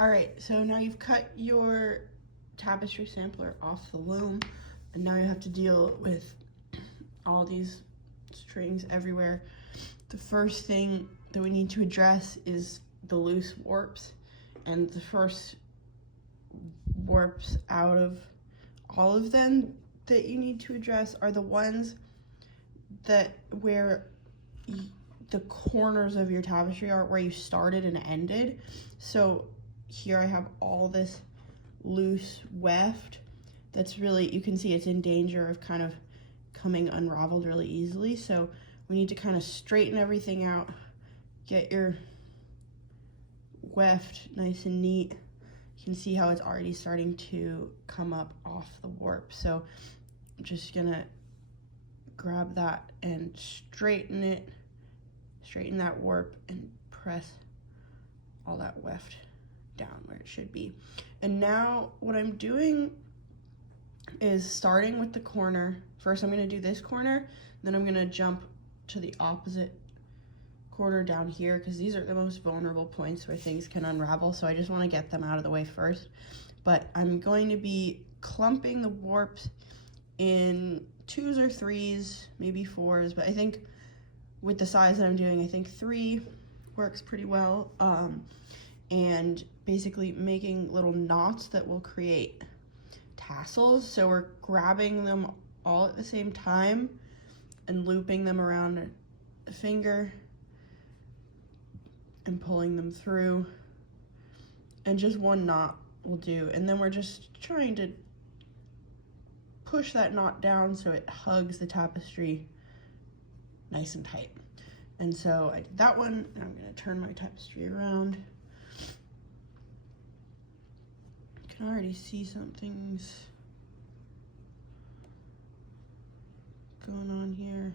All right, so now you've cut your tapestry sampler off the loom, and now you have to deal with all these strings everywhere. The first thing that we need to address is the loose warps, and the first warps out of all of them that you need to address are the ones that where the corners of your tapestry are, where you started and ended. So here I have all this loose weft that's really, you can see it's in danger of kind of coming unraveled really easily. So we need to kind of straighten everything out, get your weft nice and neat. You can see how it's already starting to come up off the warp. So I'm just gonna grab that and straighten it, straighten that warp, and press all that weft down where it should be. And now what I'm doing is starting with the corner. First I'm gonna do this corner, then I'm gonna jump to the opposite corner down here, because these are the most vulnerable points where things can unravel, so I just want to get them out of the way first. But I'm going to be clumping the warps in 2s or 3s, maybe 4s, but I think with the size that I'm doing, I think 3 works pretty well. And basically making little knots that will create tassels. So we're grabbing them all at the same time and looping them around a finger and pulling them through, and just one knot will do. And then we're just trying to push that knot down so it hugs the tapestry nice and tight. And so I did that one, and I'm gonna turn my tapestry around. You can already see something's going on here.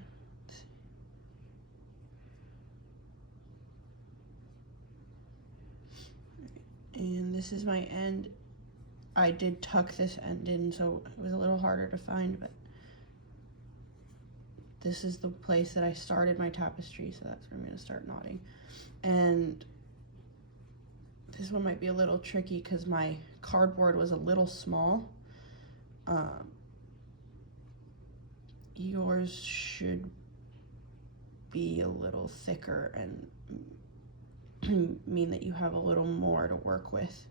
And this is my end. I did tuck this end in, so it was a little harder to find, but this is the place that I started my tapestry, so that's where I'm gonna start knotting. And this one might be a little tricky because my cardboard was a little small. Yours should be a little thicker and mean that you have a little more to work with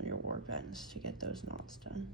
on your warp ends to get those knots done.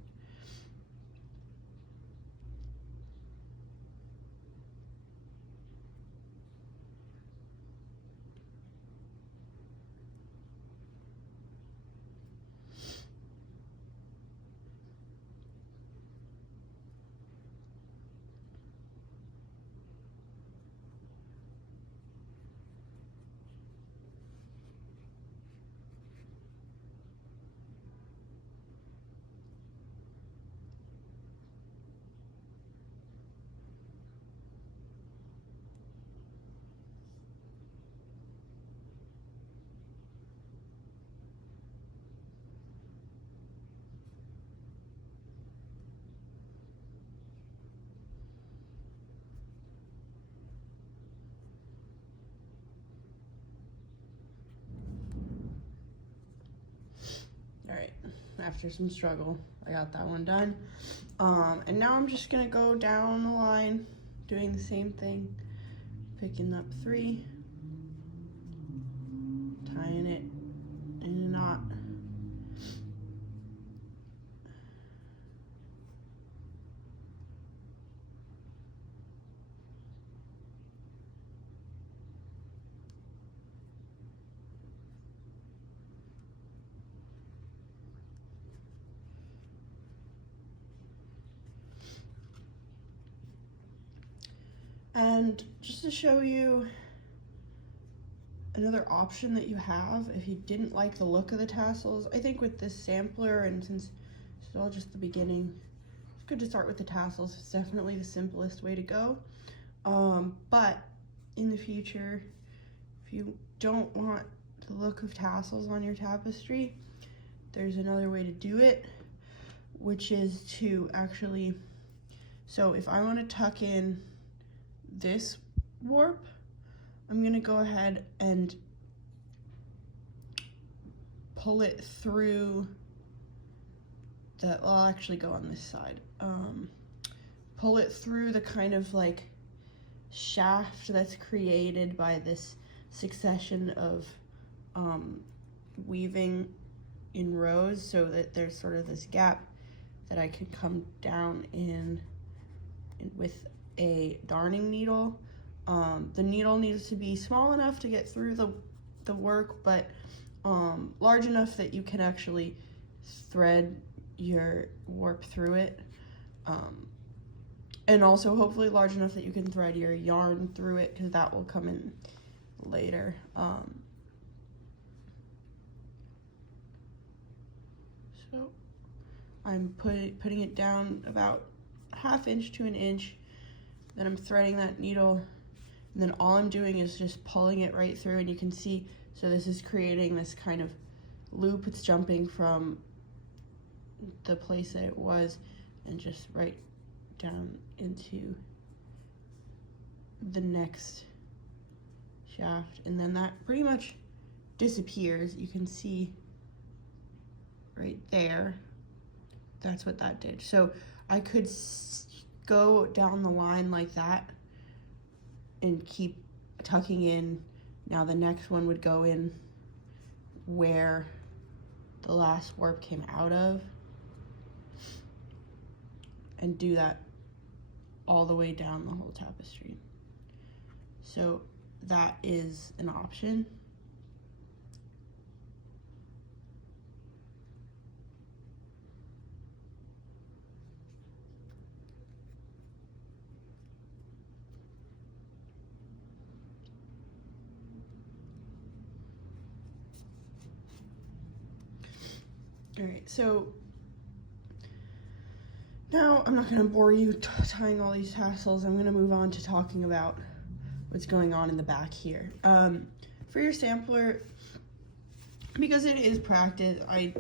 All right, after some struggle, I got that one done. And now I'm just gonna go down the line, doing the same thing, picking up 3, tying it in a knot. And just to show you another option that you have if you didn't like the look of the tassels, I think with this sampler, and since it's all just the beginning, it's good to start with the tassels. It's definitely the simplest way to go. But in the future, if you don't want the look of tassels on your tapestry, there's another way to do it, which is to actually, so if I want to tuck in this warp, I'm gonna go ahead and pull it through I'll actually go on this side. Pull it through the kind of like shaft that's created by this succession of weaving in rows, so that there's sort of this gap that I can come down in with a darning needle. The needle needs to be small enough to get through the work, but large enough that you can actually thread your warp through it, and also hopefully large enough that you can thread your yarn through it, because that will come in later. So I'm putting it down about 1/2 inch to 1 inch, then I'm threading that needle, and then all I'm doing is just pulling it right through, and you can see, so this is creating this kind of loop. It's jumping from the place that it was and just right down into the next shaft, and then that pretty much disappears. You can see right there, that's what that did. So I could go down the line like that and keep tucking in. Now the next one would go in where the last warp came out of, and do that all the way down the whole tapestry. So that is an option. All right, so now I'm not going to bore you tying all these tassels. I'm going to move on to talking about what's going on in the back here. For your sampler, because it is practice, I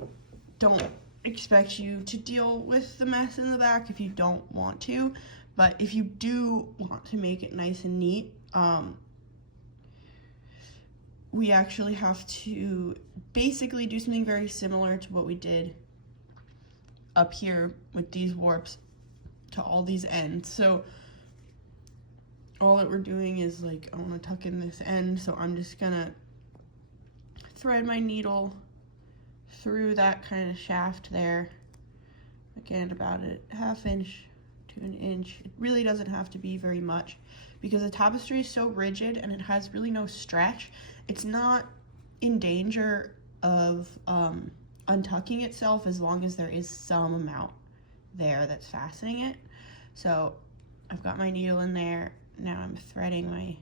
don't expect you to deal with the mess in the back if you don't want to, but if you do want to make it nice and neat, we actually have to basically do something very similar to what we did up here with these warps to all these ends. So all that we're doing is, like, I want to tuck in this end, so I'm just gonna thread my needle through that kind of shaft there. Again, about a 1/2 inch to 1 inch. It really doesn't have to be very much, because the tapestry is so rigid and it has really no stretch. It's not in danger of untucking itself as long as there is some amount there that's fastening it. So I've got my needle in there. Now I'm threading my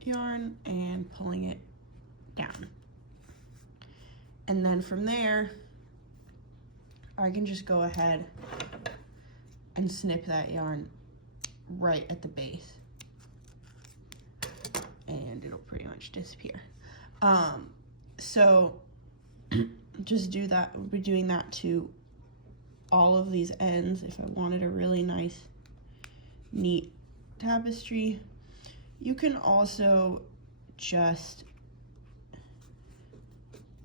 yarn and pulling it down. And then from there, I can just go ahead and snip that yarn right at the base, and it'll pretty much disappear. So just do that. We'll be doing that to all of these ends if I wanted a really nice, neat tapestry. You can also just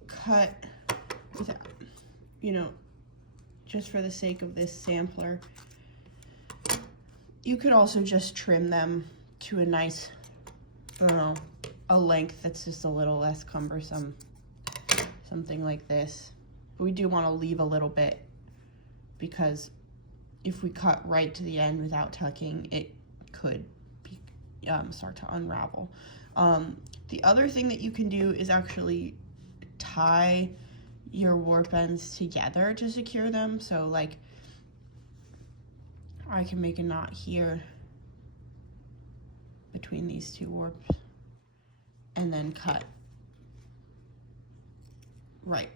cut without, just for the sake of this sampler, you could also just trim them to a nice, a length that's just a little less cumbersome, something like this. But we do want to leave a little bit, because if we cut right to the end without tucking, it could be, start to unravel. The other thing that you can do is actually tie your warp ends together to secure them. So, like, I can make a knot here between these two warps and then cut right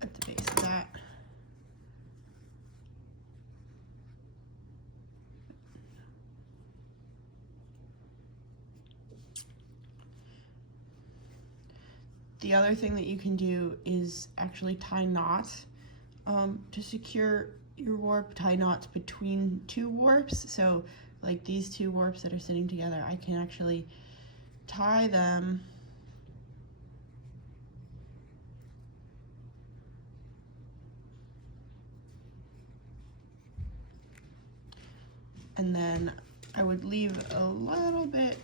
at the base of that. The other thing that you can do is actually tie knots to secure your warp. Tie knots between two warps. So, like these two warps that are sitting together, I can actually tie them and then I would leave a little bit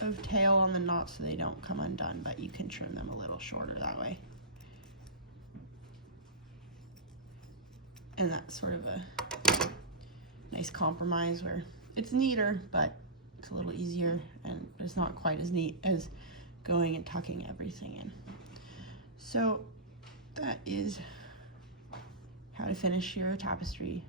of tail on the knots so they don't come undone, but you can trim them a little shorter that way. And that's sort of a nice compromise where it's neater, but it's a little easier, and it's not quite as neat as going and tucking everything in. So that is how to finish your tapestry